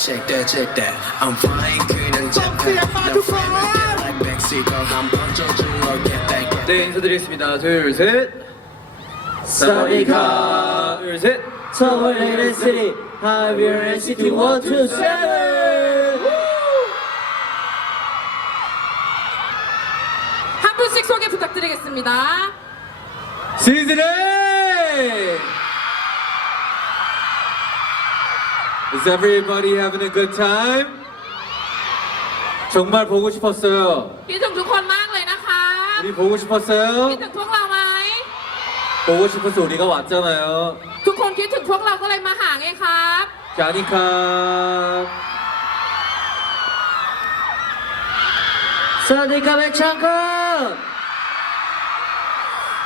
check that check that I'm flying 그냥 jetpack 너 frame it like Mexico 한번 저질러 get that get 네 인사드리겠습니다 둘 셋 사와디카. 둘 셋 서울 레이시티 하비어 NCT 127 한 분씩 소개 부탁드리겠습니다. 시즌 8 Is everybody having a good time? 정말 보고 싶었어요 คิดถึงทุกคนมากเลยนะคะ 우리 보고 싶었어요? คิดถึงพวกเราไหม 보고 싶어서 우리가 왔잖아요 ทุกคนคิดถึงพวกเราก็เลยมาหาไงครับ 짜니카 사와디카 백창카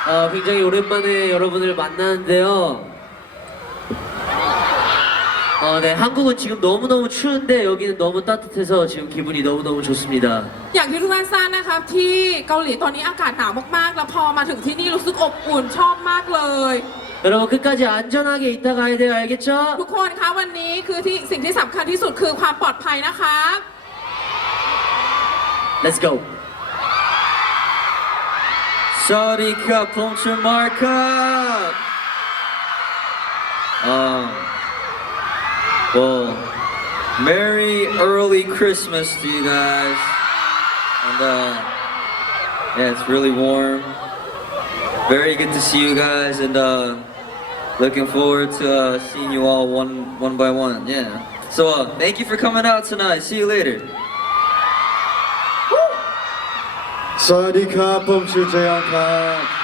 어, 굉장히 오랜만에 여러분을 만나는데요 어, 네, 한국은 지금 너무너무 추운데 여기는 너무 따뜻해서 지금 기분이 너무너무 좋습니다 อย่างที่ทุกท่านทราบนะครับที่เกาหลีตอนนี้อากาศหนาวมากๆ แล้วพอมาถึงที่นี่รู้สึกอบอุ่นชอบมากเลย 여러분 끝까지 안전하게 있다 가야 돼요 알겠죠? ทุกคนคะวันนี้คือที่สิ่งที่สำคัญที่สุดคือความปลอดภัยนะคะ Let's go 샤리카 펑 well, Merry early Christmas to you guys. And uh, yeah, it's really warm. Very good to see you guys, and uh, looking forward to uh, seeing you all one one by one. Yeah. So uh, thank you for coming out tonight. See you later. สวัสดีครับผมชื่อเจยอนครับ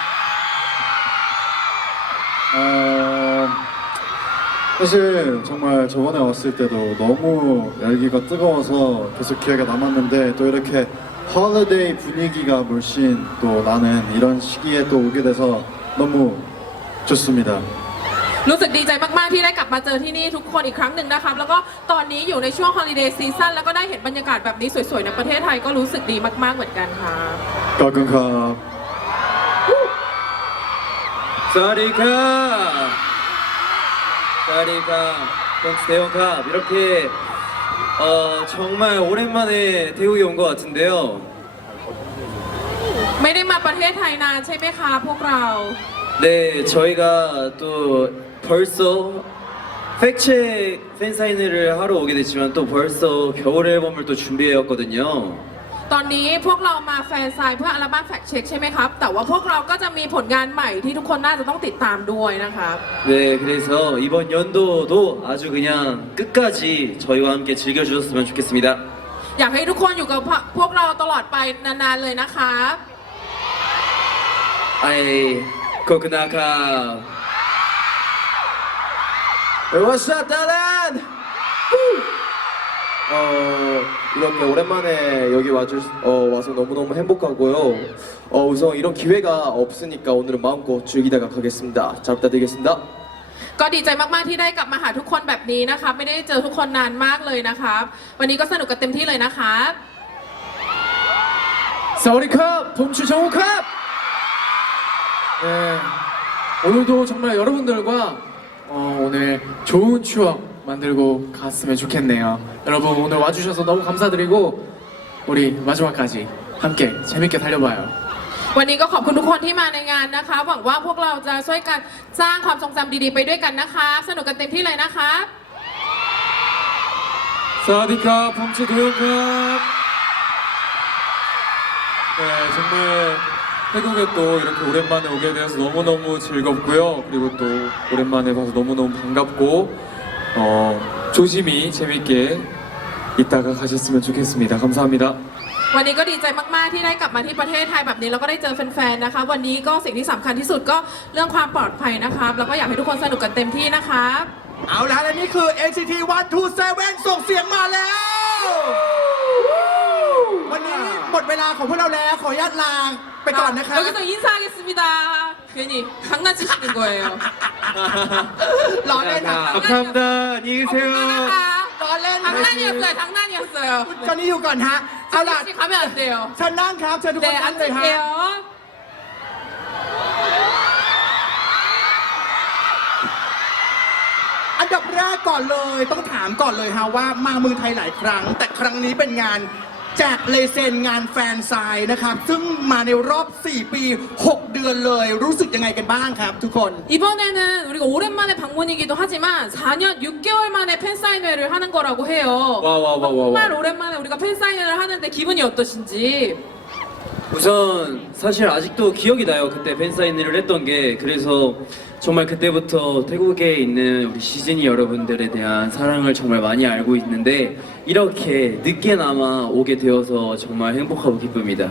사실 정말 저번에 왔을 때도 너무 열기가 뜨거워서 계속 기억에 남았는데 또 이렇게 홀리데이 분위기가 물씬 또 나는 이런 시기에 또 오게 돼서 너무 좋습니다. รู้สึกดีใจมาก ๆ ที่ได้กลับมาเจอที่นี่ทุกคนอีกครั้งหนึ่งนะครับ แล้วก็ตอนนี้อยู่ในช่วงฮอลิเดย์ซีซั่นแล้วก็ได้เห็นบรรยากาศแบบนี้สวย ๆ ในประเทศไทยก็รู้สึกดีมาก ๆ เหมือนกันค่ะ 까꿍캅 사리카 사리카 펑스 대형캅 이렇게 어, 정말 오랜만에 태국에 온 것 같은데요 ไม่ได้มาประเทศไทยนานใช่ไหมคะพวกเรา 네 저희가 또 벌써 팩책 팬사인회를 하러 오게 됐지만 또 벌써 겨울 앨범을 또 준비해왔거든요 ตอนนี้พวกเรามาแฟนไซน์เพื่ออัลบั้มแฟกเช็คใช่ไหมครับ แต่ว่าพวกเราก็จะมีผลงานใหม่ที่ทุกคนน่าจะต้องติดตามด้วยนะครับ 네 그래서 이번 연도도 아주 그냥 끝까지 저희와 함께 즐겨주셨으면 좋겠습니다 อยากให้ทุกคนอยู่กับพวกเราตลอดไปนาน ๆ เลยนะครับ 아이 코크나카 What's up, Thailand? 어, 이렇게 오랜만에 여기 와주, 어, 와서 너무너무 행복하고요. 어, 우선 이런 기회가 없으니까 오늘은 마음껏 즐기다가 가겠습니다. 잘 부탁드리겠습니다. ก็ดีใจมาก ๆ ที่ได้กลับมาหาทุกคนแบบนี้นะครับ ไม่ได้เจอทุกคนนานมากเลยนะครับ วันนี้ก็สนุกกันเต็มที่เลยนะครับ 사우리캅 봄추 정우캅 네, 오늘도 정말 여러분들과 어, 오늘 좋은 추억 만들고 갔으면 좋겠네요 여러분 오늘 와주셔서 너무 감사드리고 우리 마지막까지 함께 재밌게 달려봐요 วันนี้ก็ขอบคุณทุกคนที่มาในงานนะคะ หวังว่าพวกเราจะช่วยกันสร้างความทรงจำดี ๆ ไปด้วยกันนะคะ สนุกกันเต็มที่เลยนะคะ 사와디카 펑츠 도영캅 네 정말 태국에 또 이렇게 오랜만에 오게 되어서 너무너무 즐겁고요 그리고 또 오랜만에 봐서 너무너무 반갑고 어, 조심히 재밌게 있다가 가셨으면 좋겠습니다 감사합니다 วันนี้ก็ดีใจมาก ๆ ที่ได้กลับมาที่ประเทศไทยแบบนี้แล้วก็ได้เจอแฟน ๆ นะคะ วันนี้ก็สิ่งที่สำคัญที่สุดก็เรื่องความปลอดภัยนะครับ แล้วก็อยากให้ทุกคนสนุกกันเต็มที่นะครับ เอาละและนี่คือ NCT 127 ส่งเสียงมาแล้ว วันนี้หมดเวลาของพวกเราแล้ว ขออนุญาตลาไปก่อนนะคะ 여기서 인사하겠습니다. 괜히 장난치시는 거예요. ล้อเล่นค่ะ 감사합니다 안녕히 계세요 장난하다. ล้อเล่น 장난이었어요. 장난이었어요. ตอนนี้อยู่ก่อนฮะ เอาล่ะ 혹시 가면 안 돼요. เชิญนั่งครับ เชิญทุกคน 네, นั่งเลยฮะ 앉을게요. ดับแรกก่อนเลย ต้องถามก่อนเลยฮะว่ามาเมืองไทยหลายครั้ง แต่ครั้งนี้เป็นงาน แจกเลเซนงานแฟนไซน์นะครับ ซึ่งมาในรอบ 4 ปี 6 เดือนเลย รู้สึกยังไงกันบ้างครับทุกคน 이번에는 우리가 오랜만에 방문이기도 하지만 4년 6개월 만에 팬사인회를 하는 거라고 해요. 와, 와, 와, 와, 와. 정말 오랜만에 우리가 팬사인회를 하는데 기분이 어떠신지. 우선 사실 아직도 기억이 나요. 그때 팬사인회를 했던 게 그래서 정말 그때부터 태국에 있는 우리 시즈니 여러분들에 대한 사랑을 정말 많이 알고 있는데 이렇게 늦게나마 오게 되어서 정말 행복하고 기쁩니다.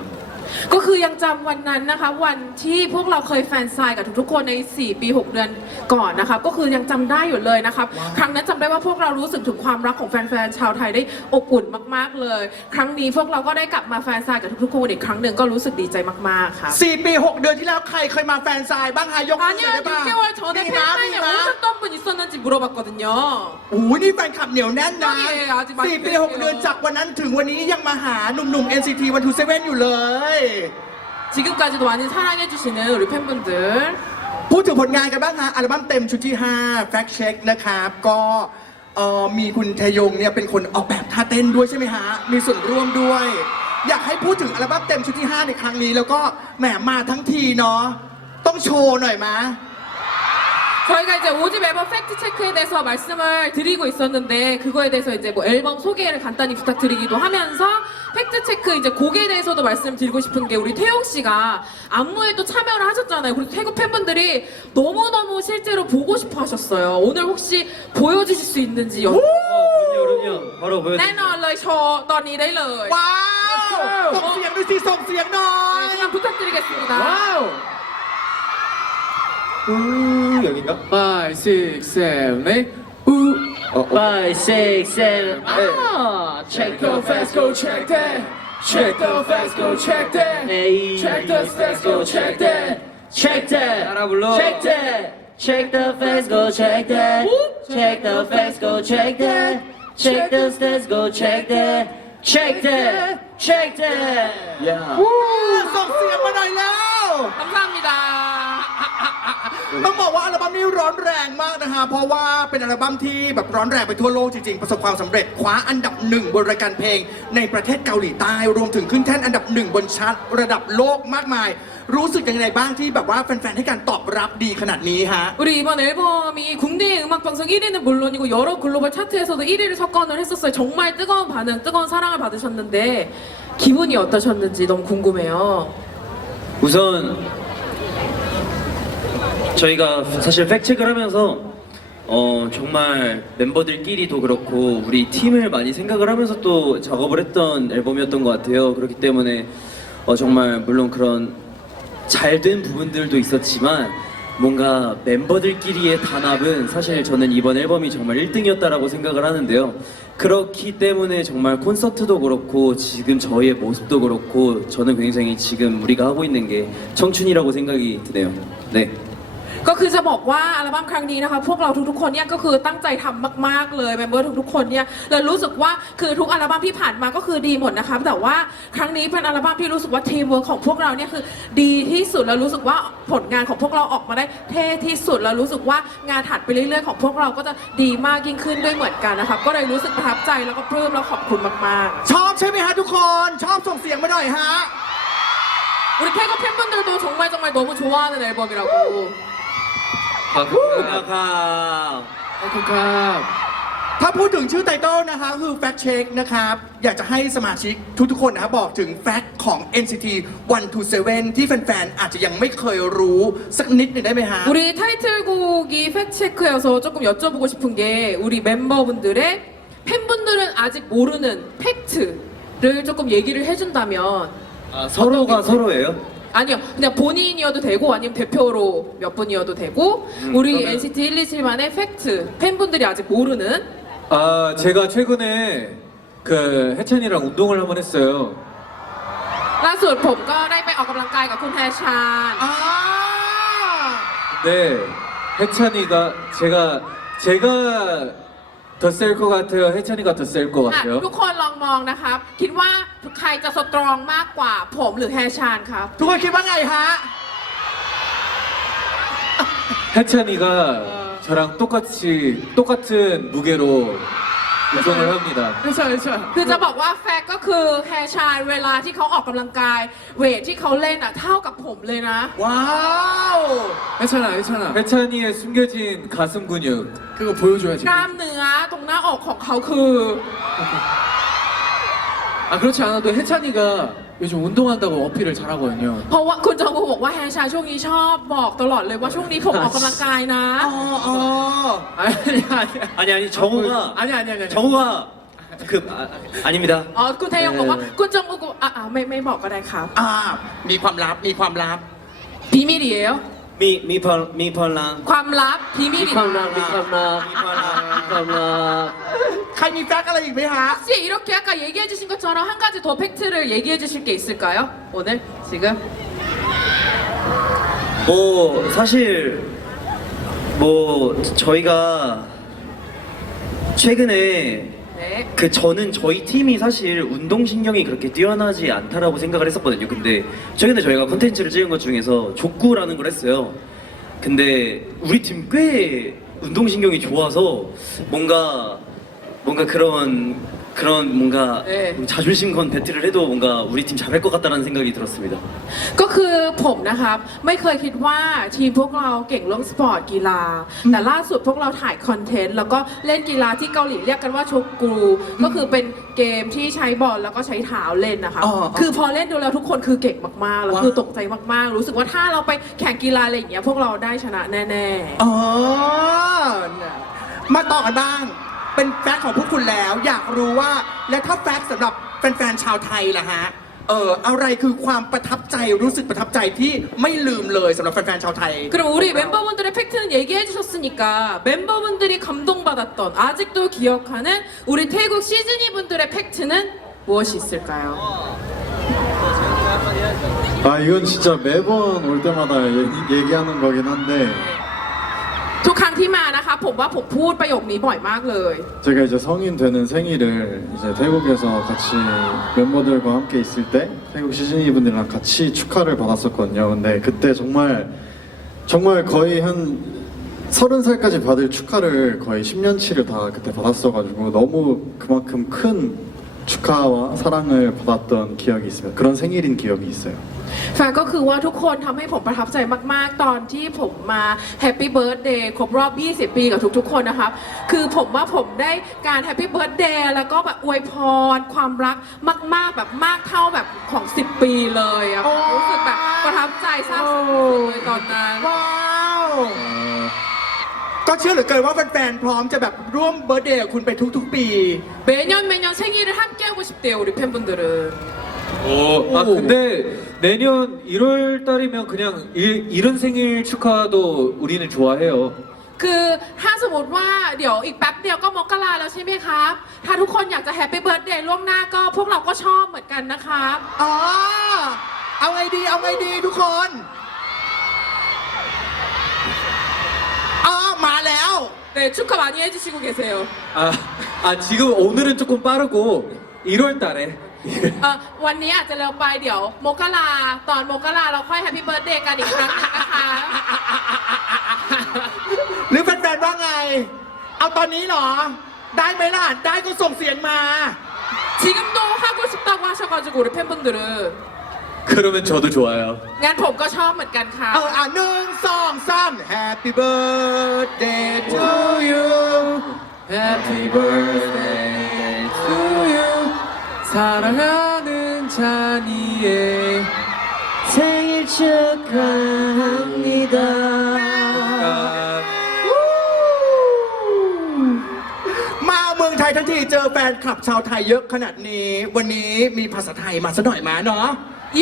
ก็คือยังจำวันนั้นนะคะ วันที่พวกเราเคยแฟนไซน์กับทุกๆคนใน 4 ปี 6 เดือนก่อนนะคะก็คือยังจำได้อยู่เลยนะครับ ครั้งนั้นจำได้ว่าพวกเรารู้สึกถึงความรักของแฟนๆชาวไทยได้อบอุ่นมากๆเลย ครั้งนี้พวกเราก็ได้กลับมาแฟนไซน์กับทุกๆคนอีกครั้งหนึ่งก็รู้สึกดีใจมากๆค่ะ 4 ปี 6 เดือนที่แล้วใครเคยมาแฟนไซน์บ้างฮะยกมือหน่อย 아니요 ได้ป่ะ 6개월 전에 มีนะมี 팬사인회 นะ 오셨던 분 있었는지 물어봤거든요 โอ้โหนี่แฟนคลับเหนียวแน่นนะ นี่อาจจะมา 4 ปี 6 เดือนจากวันนั้นถึงวันนี้ยังมาหาหนุ่มๆ NCT 127 อยู่เลย 지금까지도 많이 사랑해주시는 우리 팬분들 พูดถึงผลงานกันบ้างฮะอัลบั้มเต็มชุดที่ 5 Fact Check นะครับ ก็เอ่อมีคุณทยงเนี่ยเป็นคนออกแบบท่าเต้นด้วยใช่ไหมฮะ มีส่วนร่วมด้วย อยากให้พูดถึงอัลบั้มเต็มชุดที่ 5 ในครั้งนี้ แล้วก็แหมมาทั้งทีเนาะต้องโชว์หน่อยมะ 저희가 이제 5집 앨범 팩트 체크에 대해서 말씀을 드리고 있었는데 그거에 대해서 이제 뭐 앨범 소개를 간단히 부탁드리기도 하면서 팩트 체크 이제 곡에 대해서도 말씀드리고 싶은 게 우리 태용 씨가 안무에 또 참여를 하셨잖아요. 그리고 태국 팬분들이 너무너무 실제로 보고 싶어 하셨어요. 오늘 혹시 보여주실 수 있는지 여... 어, 그럼요, 그럼요. 바로 보여드릴게요. แน่นอนเลยโชว์ตอนนี้ได้เลย ว้าวส่งเสียงดูสิส่งเสียงหน่อย 그냥 부탁드리겠습니다. ว้า ว อู้여긴가? 5 6 7 8 우 어, 어. 5, 6, 7, 아! Check the fast, go check that! Check the fast, go check that! Hey, check the fast, go check that! Check that! 따라 불러. Check that! Check the fast, go check that! Check the fast, go check that! Check the stats, go check that! Check that! Check that! 야. ส่งเสียงมาหน่อยแล้ว 감사합니다. ต้องบอกว่าอัลบั้มนี้ร้อนแรงมากนะฮะ เพราะว่าเป็นอัลบั้มที่แบบร้อนแรงไปทั่วโลกจริงๆ ประสบความสำเร็จคว้าอันดับหนึ่งบนรายการเพลง ในประเทศเกาหลีใต้ รวมถึงขึ้นแท่นอันดับหนึ่งบนชาร์ตระดับโลกมากมาย รู้สึกยังไงบ้างที่แบบว่าแฟนๆ ให้การตอบรับดีขนาดนี้ฮะ 우리 이번 앨범이 국내 음악 방송 1위는 물론이고 여러 글로벌 차트에서도 1위를 석권을 했었어요. 정말 뜨거운 반응, 뜨거운 사랑을 받으셨는데 기분이 어떠셨는지 너무 궁금해요. 우선 저희가 사실 팩체크를 하면서 어 정말 멤버들끼리도 그렇고 우리 팀을 많이 생각을 하면서 또 작업을 했던 앨범이었던 것 같아요. 그렇기 때문에 어 정말 물론 그런 잘 된 부분들도 있었지만 뭔가 멤버들끼리의 단합은 사실 저는 이번 앨범이 정말 1등이었다라고 생각을 하는데요. 그렇기 때문에 정말 콘서트도 그렇고 지금 저희의 모습도 그렇고 저는 굉장히 지금 우리가 하고 있는 게 청춘이라고 생각이 드네요. 네. ก็คือจะบอกว่าอัลบั้มครั้งนี้นะคะพวกเราทุกๆคนเนี่ยก็คือตั้งใจทำมากๆเลยเมมเบอร์ทุกๆคนเนี่ยเลยรู้สึกว่าคือทุกอัลบั้มที่ผ่านมาก็คือดีหมดนะคะแต่ว่าครั้งนี้เป็นอัลบั้มที่รู้สึกว่าทีมเวิร์คของพวกเราเนี่ยคือดีที่สุดแล้วรู้สึกว่าผลงานของพวกเราออกมาได้เท่ที่สุดแล้วรู้สึกว่างานถัดไปเรื่อยๆของพวกเราก็จะดีมากยิ่งขึ้นด้วยเหมือนกันนะคะก็เลยรู้สึกประทับใจแล้วก็ปลื้มแล้วขอบคุณมาก ชอบใช่ไหมฮะทุกคน ชอบส่งเสียงมาหน่อยฮะ ๆ우리 태국 팬분들도 정말 정말 너무 좋아하는 앨범이라고 아, 그만가. ขอบคุณครับ ถ้าพูดถึงชื่อไตเติลนะคะคือ Fact Check นะครับ อยากจะให้สมาชิกทุกๆคนนะครับบอกถึงแฟกต์ของ NCT 127 ที่แฟนๆ อาจจะยังไม่เคยรู้สักนิดหนึ่งได้ไหมฮะ 우리 타이틀곡이 팩체크여서 조금 여쭤보고 싶은 게 우리 멤버분들의 팬분들은 아직 모르는 팩트를 조금 얘기를 해준다면 아, 서로가 서로예요? 아니요 그냥 본인이어도 되고 아니면 대표로 몇 분이어도 되고 우리 NCT 127만의 팩트 팬분들이 아직 모르는 아 제가 최근에 그 해찬이랑 운동을 한번 했어요. ล่าสุดผมก็ได้ไปออกกำลังกายกับคุณแฮชาน อ่า 근데 해찬이가 제가 제가 더 셀 것 같아요. 해찬이가 더 셀 것 อ่ะ 같아요. ทุกคนลองมองนะครับ คิดว่าใครจะสตรองมากกว่าผมหรือแฮชานครับ ทุกคนคิดว่าไงฮะ 해찬이가 저 저랑 똑같이 똑같은 무게로 운동을 합니다. ไม่ใช่ไม่ใช่ คือจะบอกว่าแฟกก็คือแฮชายเวลาที่เขาออกกำลังกาย เวทที่เขาเล่นอ่ะเท่ากับผมเลยนะ ว้าว 괜찮아 괜찮아 해찬이의 숨겨진 가슴 근육 คือ 보여줘야지 กล้ามเนื้อตรงหน้าอกของเขาคือ 아 그렇지 않아도 해찬이가 요즘 운동한다고 어필을 잘하거든요 เพราะว่าคุณจองกูบอกว่าแฮชายช่วงนี้ชอบบอกตลอดเลยว่าช่วงนี้ผมออกกำลังกายนะ อ๋ออ๋อ 아니 아니 아니 아니 정우가 아니 아니 아니 아니 정우가 그 아, 아닙니다. อ๋อคุณเทยองบอกว่าคุณจองกูอ่ะอ่ะไม่ไม่บอกก็ได้ครับ อ่า มีความลับ มีความลับ พีมิเดียว 미 미펄 미펄랑 ความลับพีมิเดียว 미컴락 미컴락 미컴락 ใครมีแฟกอะไรอีกไหมฮะ 혹시 이렇게 아까 얘기해 주신 것처럼 한 가지 더 팩트를 얘기해 주실 게 있을까요? 오늘 지금 뭐 사실 뭐 저희가 최근에 네. 그 저는 저희 팀이 사실 운동 신경이 그렇게 뛰어나지 않다라고 생각을 했었거든요. 근데 최근에 저희가 콘텐츠를 찍은 것 중에서 족구라는 걸 했어요. 근데 우리 팀 꽤 운동 신경이 좋아서 뭔가 뭔가 그런 그런 뭔가 네. 자존심 건 배틀을 해도 뭔가 우리 팀 잘할 것 같다는 생각이 들었습니다. ก็คือผมนะครับ ไม่เคยคิดว่าทีมพวกเราเก่งเรื่องสปอร์ตกีฬา แต่ล่าสุดพวกเราถ่ายคอนเทนต์ แล้วก็เล่นกีฬาที่เกาหลีเรียกกันว่าชกกู ก็คือเป็นเกมที่ใช้บอลแล้วก็ใช้เท้าเล่นนะคะ อ๋อ คือพอเล่นดูแล้วทุกคนคือเก่งมากๆ แล้ว ว้าว คือตกใจมากๆ รู้สึกว่าถ้าเราไปแข่งกีฬาอะไรอย่างเงี้ยพวกเราได้ชนะแน่ๆ อ๋อมาต่อกันบ้าง เป็นแฟกต์ของพวกคุณแล้ว อยากรู้ว่า และถ้าแฟกต์สำหรับแฟนๆชาวไทยล่ะฮะ เอออะไรคือความประทับใจรู้สึกประทับใจที่ไม่ลืมเลยสำหรับแฟนๆชาวไทย 그럼 우리 멤버분들의 팩트는 얘기해 주셨으니까 멤버분들이 감동받았던 아직도 기억하는 우리 태국 시즈니 분들의 팩트는 무엇이 있을까요? 아 이건 진짜 매번 올 때마다 얘기, 얘기하는 거긴 한데 ทุกครั้งที่มานะคะ ผมว่าผมพูดประโยคนี้บ่อยมากเลย 제가 이제 성인 되는 생일을 이제 태국에서 같이 멤버들과 함께 있을 때 태국 시즈니 분들이랑 같이 축하를 받았었거든요. 근데 그때 정말 정말 거의 한 서른 살까지 받을 축하를 거의 10년치를 다 그때 받았어가지고 너무 그만큼 큰 축하와 사랑을 받았던 기억이 있습니다. 그런 생일인 기억이 있어요. แฟนก็คือว่าทุกคนทำให้ผมประทับใจมาก ๆ ตอนที่ผมมาแฮปปี้เบิร์ดเดย์ครบรอบ 20 ปีกับทุก ๆ คนนะครับ คือผมว่าผมได้การแฮปปี้เบิร์ดเดย์แล้วก็แบบอวยพร ความรักมาก ๆ แบบมากเท่าแบบของ 10 ปีเลยอะ โอ้ รู้สึกแบบประทับใจซาบซึ้งสุดๆเลยตอนนั้น ว้าว ก็เชื่อเหลือเกินว่าแฟนๆพร้อมจะแบบร่วมเบิร์ดเดย์กับคุณไปทุกๆปี 매년 매년 생일을 함께 하고 싶대요 우리 팬분들은 오, 아 근데 내년 1월 달이면 그냥 일, 이른 생일 축하도 우리는 좋아해요. คือถ้าสมมติว่าเดี๋ยวอีกแป๊บเดียวก็มกราแล้วใช่ไหมครับ ถ้าทุกคนอยากจะแฮปปี้เบิร์ดเดย์ล่วงหน้าก็พวกเราก็ชอบเหมือนกันนะครับ อ๋อ เอาไงดี เอาไงดีทุกคน อ๋อ มาแล้ว 네 축하 많이 해주시고 계세요 아, 아 지금 오늘은 조금 빠르고 1월 달에 เอ่อวันนี้อาจจะเร็วไปเดี๋ยวมกราตอนมกราเราค่อยแฮปปี้เบิร์ดเดย์กันอีกครั้งหนึงนะคะ หรือแฟนๆว่าไง เอาตอนนี้เหรอ ได้ไหมล่ะ ได้ก็ส่งเสียงมา 지금도 하고 싶다고 하셔가지고 우리 팬분들은 그러면 저도 좋아요. งั้นผมก็ชอบเหมือนกันค่ะ เอออ่ะหนึ่งสองสาม Happy birthday to you Happy birthday to you 사랑하는 자니의 생일 축하합니다 아, มาเมืองไทยทั้งทีเจอแฟนคลับชาวไทยเยอะขนาดนี้ วันนี้มีภาษาไทยมาสักหน่อยมาเนาะ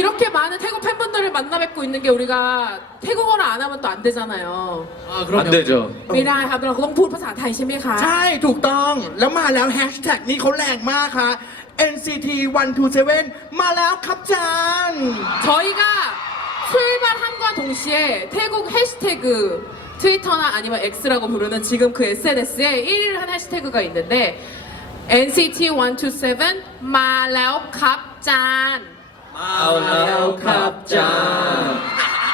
이렇게 많은 태국 팬분들을 만나 뵙고 있는 게 우리가 태국어를 안 하면 또 안 되잖아요 아 안 그럼요 되죠. ไม่ได้ครับเราก็ต้องพูดภาษาไทยใช่ไหมคะ ใช่ถูกต้องแล้วมาแล้วแฮชแท็กนี้เขาแรงมากค่ะ NCT 127 มาแล้วครับจาน 저희가 출발함과 동시에 태국 해시태그 트위터나 아니면 X라고 부르는 지금 그 SNS에 1위를 한 해시태그가 있는데 NCT 127 마라오 갑잔 아울라오 갑자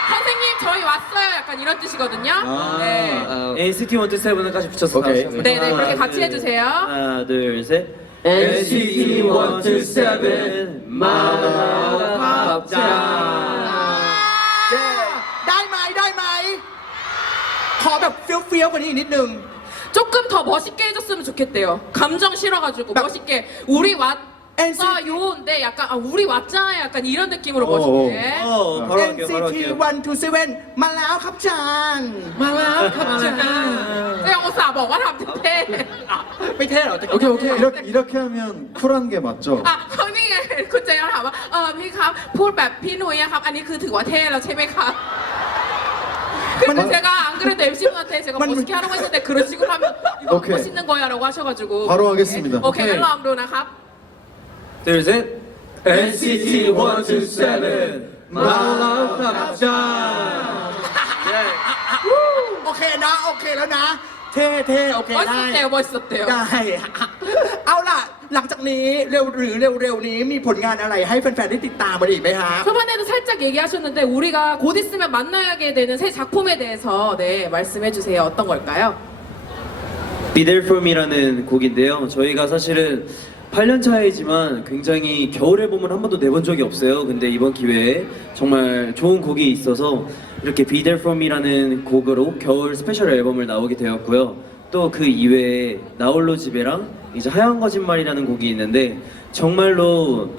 선생님 저 저희 왔어요 약간 이런 뜻이거든요 네. 아, NCT 127까지 붙였어. 오케이. 네네 그렇게 같이 해주세요 하나, 둘, 셋. NCT 127 마법자. ได้ไหมได้ไหม ขอแบบเฟี้ยวๆกว่านี้อีกนิดนึง 조금 더 멋있게 해줬으면 좋겠대요 감정 실어가지고 나- 멋있게 우리 NCT 왔 어요인데 약간 아 우리 왔잖아요 약간 이런 느낌으로 어, 멋있게 어, 바로 할게요, 바로 NCT 할게요. 127 มาแล้วครับจาง มาแล้วครับจ้า แต่องศาบอกว่าทำถึงเท่ ไม่เท่เหรอ โอเคโอเค 이렇게, 이렇게 하면 쿨한 게 맞죠? อ่ะเขานี่ไงคุณเจก็ถามว่าเออพี่ครับ พูดแบบพี่นุ้ยอะครับ อันนี้คือถือว่าเท่แล้วใช่ไหมครับ근데제가안그래도ＭC분한테제가멋있게하라고했는데그런식으로하면이거멋있는거야라고하셔가지고 바로 하겠습니다. โอเคงั้นลองดูนะครับ 둘, 셋. NCT 127 마법자. โอเคนะ โอเคแล้วนะ เท่เท่โอเคได้ 멋있었대요 멋있었대요 ได้ เอาล่ะ หลังจากนี้เร็วหรือเร็วๆนี้มีผลงานอะไรให้แฟนๆได้ติดตามมาอีกไหมฮะ 초반에도 살짝 얘기하셨는데 우리가 곧 있으면 만나게 되는 새 작품에 대해서 네 말씀해 주세요 어떤 걸까요? Be There For Me라는 곡인데요. 저희가 사실은 8년 차이지만 굉장히 겨울 앨범을 한 번도 내본 적이 없어요. 근데 이번 기회에 정말 좋은 곡이 있어서 이렇게 Be There For Me라는 곡으로 겨울 스페셜 앨범을 나오게 되었고요. 또 그 이외에 나홀로 집에랑 이제 하얀 거짓말이라는 곡이 있는데 정말로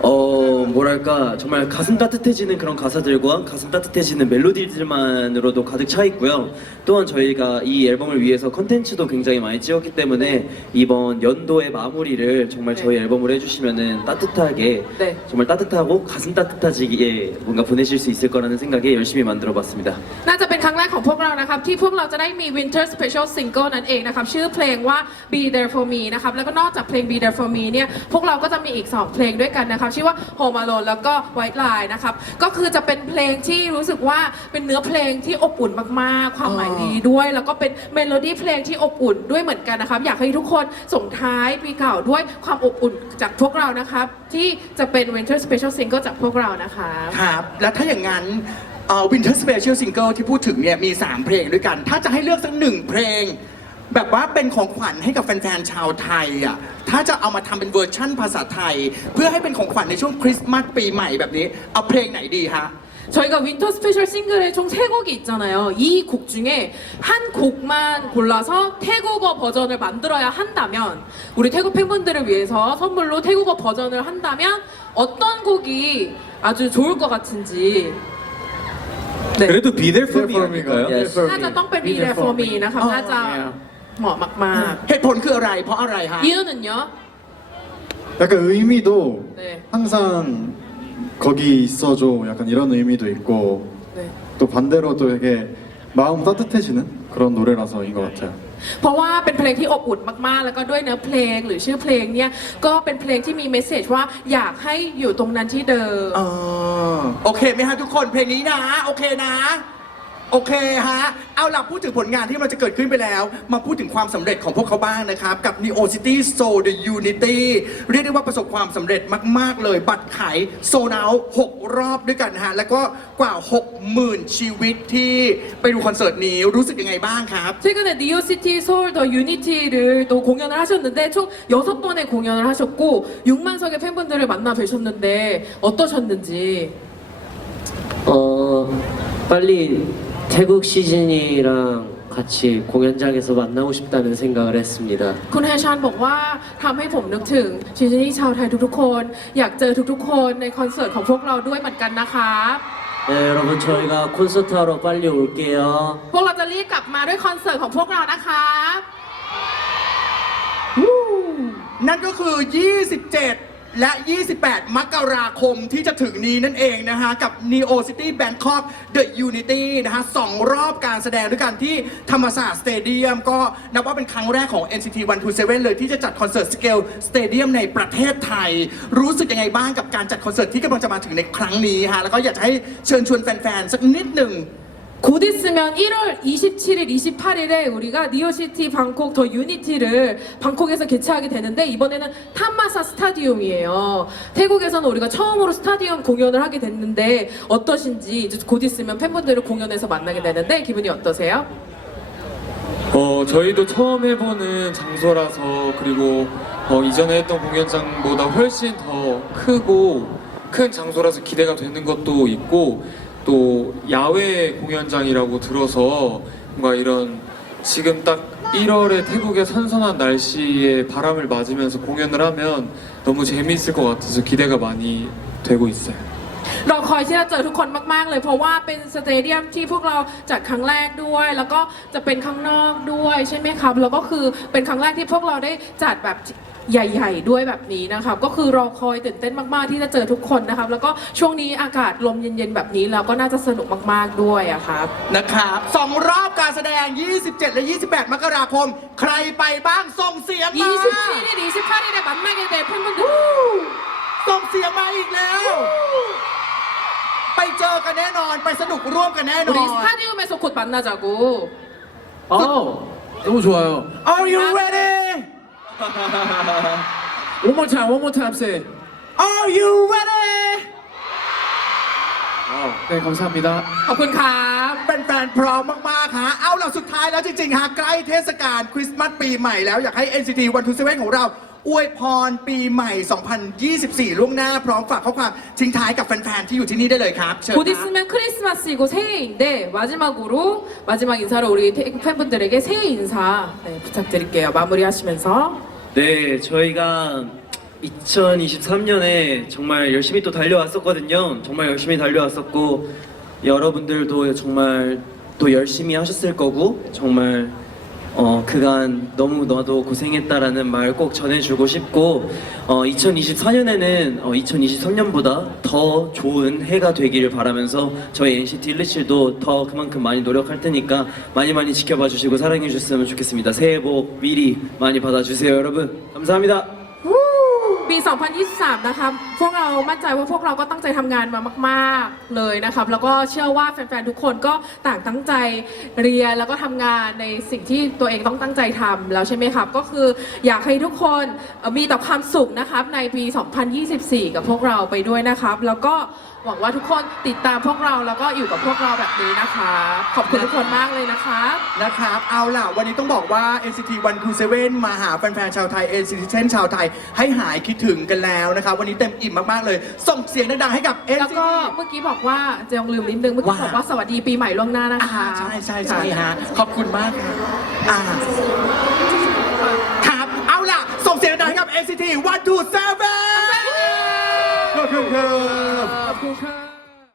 어 뭐랄까 정말 가슴 따뜻해지는 그런 가사들과 가슴 따뜻해지는 멜로디들만으로도 가득 차 있고요. 또한 저희가 이 앨범을 위해서 컨텐츠도 굉장히 많이 찍었기 때문에 이번 연도의 마무리를 정말 네. 저희 앨범으로 해주시면은 따뜻하게 네. 정말 따뜻하고 가슴 따뜻하지게 뭔가 보내실 수 있을 거라는 생각에 열심히 만들어봤습니다. น่าจะเป็นครั้งแรกของพวกเรานะครับ ที่พวกเราจะได้มี Winter Special Single นั่นเองนะครับ ชื่อเพลงว่า Be There For Me นะครับ แล้วก็นอกจากเพลง Be There For Me เนี่ย พวกเราก็จะมีอีก 2 เพลงด้วยกันนะครับ ชื่อว่า Home Alone แล้วก็ White Line นะครับ ก็คือจะเป็นเพลงที่รู้สึกว่าเป็นเนื้อเพลงที่อบอุ่นมากๆ ความหมายดีด้วย แล้วก็เป็นเมโลดี้เพลงที่อบอุ่นด้วยเหมือนกันนะครับ อยากให้ทุกคนส่งท้ายปีเก่าด้วยความอบอุ่นจากพวกเรานะครับ ที่จะเป็น Winter Special Single จากพวกเรานะครับครับ แล้วถ้าอย่างนั้นวินเทอร์สเปเชียลซิงเกิลที่พูดถึงเนี่ยมี 3 เพลงด้วยกัน ถ้าจะให้เลือกสักหนึ่งเพลง แบบว่าเป็นของขวัญให้กับแฟนๆชาวไทยอ่ะ ถ้าจะเอามาทำเป็นเวอร์ชั่นภาษาไทย เพื่อให้เป็นของขวัญในช่วงคริสต์มาสปีใหม่แบบนี้ เอาเพลงไหนดีฮะ 저희가 윈터 스페셜 싱글에 총 세 곡이 있잖아요. 이 곡 중에 한 곡만 골라서 태국어 버전을 만들어야 한다면 우리 태국 팬분들을 위해서 선물로 태국어 버전을 한다면 어떤 곡이 아주 좋을 것 같은지 네. 그래도 Be There For Me There For Me 아닐까요? 가요? Yes. น่าจะต้องเป็น Be There For Me นะครับ อ๋อ น่าจะ เหมาะมาก เหตุผลคืออะไร เพราะอะไรฮะ ๆ 이유는요? 약간 의미도 네. 항상 거기 있어줘 약간 이런 의미도 있고 네. 또 반대로 또 되게 마음 따뜻해지는 그런 노래라서인 것 같아요. เพราะว่าเป็นเพลงที่อบอุ่นมากๆ แล้วก็ด้วยเนื้อเพลงหรือชื่อเพลงเนี่ยก็เป็นเพลงที่มีเมสเซจว่าอยากให้อยู่ตรงนั้นที่เดิม เออโอเคไหมฮะทุกคนเพลงนี้นะ โอเคนะ โอเคฮะ เอาล่ะพูดถึงผลงานที่มันจะเกิดขึ้นไปแล้ว มาพูดถึงความสำเร็จของพวกเขาบ้างนะครับ กับ Neo City Soul The Unity เรียกได้ว่าประสบความสำเร็จมาก ๆ เลย บัตรขายโซนเอา6รอบด้วยกันนะฮะ แล้วก็กว่า 60,000 ชีวิตที่ไปดูคอนเสิร์ตนี้รู้สึกยังไงบ้างครับ 최근에 니오시티 서울 더 유니티를 또 공연을 하셨는데 총 6번의 공연을 하셨고 6만 석의 팬분들을 만나 뵈셨는데 어떠셨는지 어, 빨리 태국 시즌이랑 같이 공연장에서 만나고 싶다는 생각을 했습니다. คุณแฮชานบอกว่าทำให้ผมนึกถึงชินนี่ชาวไทยทุกๆคน อยากเจอทุกๆ คนในคอนเสิร์ตของพวกเราด้วยเหมือนกันนะคะ 네, 여러분 저희가 콘서트 하러 빨리 올게요. พวกเราจะรีบกลับมาด้วยคอนเสิร์ตของพวกเรานะคะ นั่นก็คือ 27 และ 28 มกราคมที่จะถึงนี้นั่นเองนะฮะ กับ Neo City Bangkok The Unity นะฮะสองรอบการแสดงด้วยกันที่ธรรมศาสตร์สเตเดียมก็นับว่าเป็นครั้งแรกของ NCT 127 เลยที่จะจัดคอนเสิร์ตสเกลสเตเดียมในประเทศไทย รู้สึกยังไงบ้างกับการจัดคอนเสิร์ตที่กำลังจะมาถึงในครั้งนี้ฮะ แล้วก็อยากจะให้เชิญชวนแฟนๆ สักนิดหนึ่ง 곧 있으면 1월 27일, 28일에 우리가 니오시티 방콕 더 유니티를 방콕에서 개최하게 되는데 이번에는 탐마사 스타디움이에요. 태국에서는 우리가 처음으로 스타디움 공연을 하게 됐는데 어떠신지 이제 곧 있으면 팬분들을 공연에서 만나게 되는데 기분이 어떠세요? 어, 저희도 처음 해보는 장소라서 그리고 어, 이전에 했던 공연장보다 훨씬 더 크고 큰 장소라서 기대가 되는 것도 있고 또 야외 공연장이라고 들어서 뭔가 이런 지금 딱 1월에 태국의 선선한 날씨에 바람을 맞으면서 공연을 하면 너무 재미있을 것 같아서 기대가 많이 되고 있어요. เราคอยที่จะเจอทุกคนมาก ๆ เลย เพราะว่าเป็นสเตเดียมที่พวกเราจัดครั้งแรกด้วย แล้วก็จะเป็นข้างนอกด้วยใช่ไหมครับ แล้วก็คือเป็นครั้งแรกที่พวกเราได้จัดแบบ ใหญ่ ๆ ด้วยแบบนี้นะครับ ก็คือรอคอยตื่นเต้นมาก ๆ ที่จะเจอทุกคนนะครับ แล้วก็ช่วงนี้อากาศลมเย็น ๆ แบบนี้แล้วก็น่าจะสนุกมาก ๆ ด้วยอะครับ นะครับสองรอบการแสดง 27 และ 28 มกราคม ใครไปบ้างส่งเสียงมา 27일, 28일에 만나게 될 팬분들 ส่งเสียงมาอีกแล้ว ไปเจอกันแน่นอน ไปสนุกร่วมกันแน่นอ 우리 น 스타디움에서 곧 만나자고. 아 너무 좋아요. Are you ready One more time, one more time, say. Are you ready 네 감사합니다. ขอบคุณครับ เป็นแฟนๆพร้อมมากๆฮะ เอาล่ะสุดท้ายแล้วจริงๆฮะใกล้เทศกาลคริสต์มาสปีใหม่แล้วอยากให้ NCT 127ของเรา อวยพรปีใหม่ 2024 ล่วงหน้า พร้อมฝากข้อความทิ้งท้ายกับแฟนๆ ที่อยู่ที่นี่ได้เลยครับ เชิญ 곧 ครับ 있으면 크리스마스이고 새해인데 마지막으로 마지막 인사로 우리 태국 팬분들에게 새해 인사 네, 부탁드릴게요. 마무리하시면서 네, 저희가 2023년에 정말 열심히 또 달려왔었거든요. 정말 열심히 달려왔었고 여러분들도 정말 또 열심히 하셨을 거고 정말 어, 그간 너무 너도 고생했다라는 말 꼭 전해주고 싶고 어, 2024년에는 어, 2023년보다 더 좋은 해가 되기를 바라면서 저희 NCT 127도 더 그만큼 많이 노력할 테니까 많이 많이 지켜봐 주시고 사랑해 주셨으면 좋겠습니다. 새해 복 미리 많이 받아주세요, 여러분. 감사합니다. ปี 2023 นะคะพวกเรามั่นใจว่าพวกเราก็ตั้งใจทำงานมามาก ๆ เลยนะครับ แล้วก็เชื่อว่าแฟนๆ ทุกคนก็ต่างตั้งใจเรียนแล้วก็ทำงานในสิ่งที่ตัวเองต้องตั้งใจทำแล้วใช่ไหมครับ ก็คืออยากให้ทุกคนเอ่อมีแต่ความสุขนะครับในปี 2024 กับพวกเราไปด้วยนะครับ แล้วก็ หวังว่าทุกคนติดตามพวกเราแล้วก็อยู่กับพวกเราแบบนี้นะคะ ขอบคุณทุกคนมากเลยนะคะ นะครับ เอาล่ะ วันนี้ต้องบอกว่า NCT 1 Crew 7มาหาแฟนๆชาวไทย NCT เชนชาวไทย ให้หายคิดถึงกันแล้วนะคะวันนี้เต็มอิ่มมากๆเลย ส่งเสียงดังๆให้กับ แล้วก็เมื่อกี้บอกว่าเจยองลืมนิดนึงเมื่อกี้บอกว่าสวัสดีปีใหม่ล่วงหน้านะคะใช่ใช่ใช่ฮะขอบคุณมากค่าครับ เอาล่ะ ส่งเสียงดังให้กับ NCT 1 Crew 7 콩카 콩카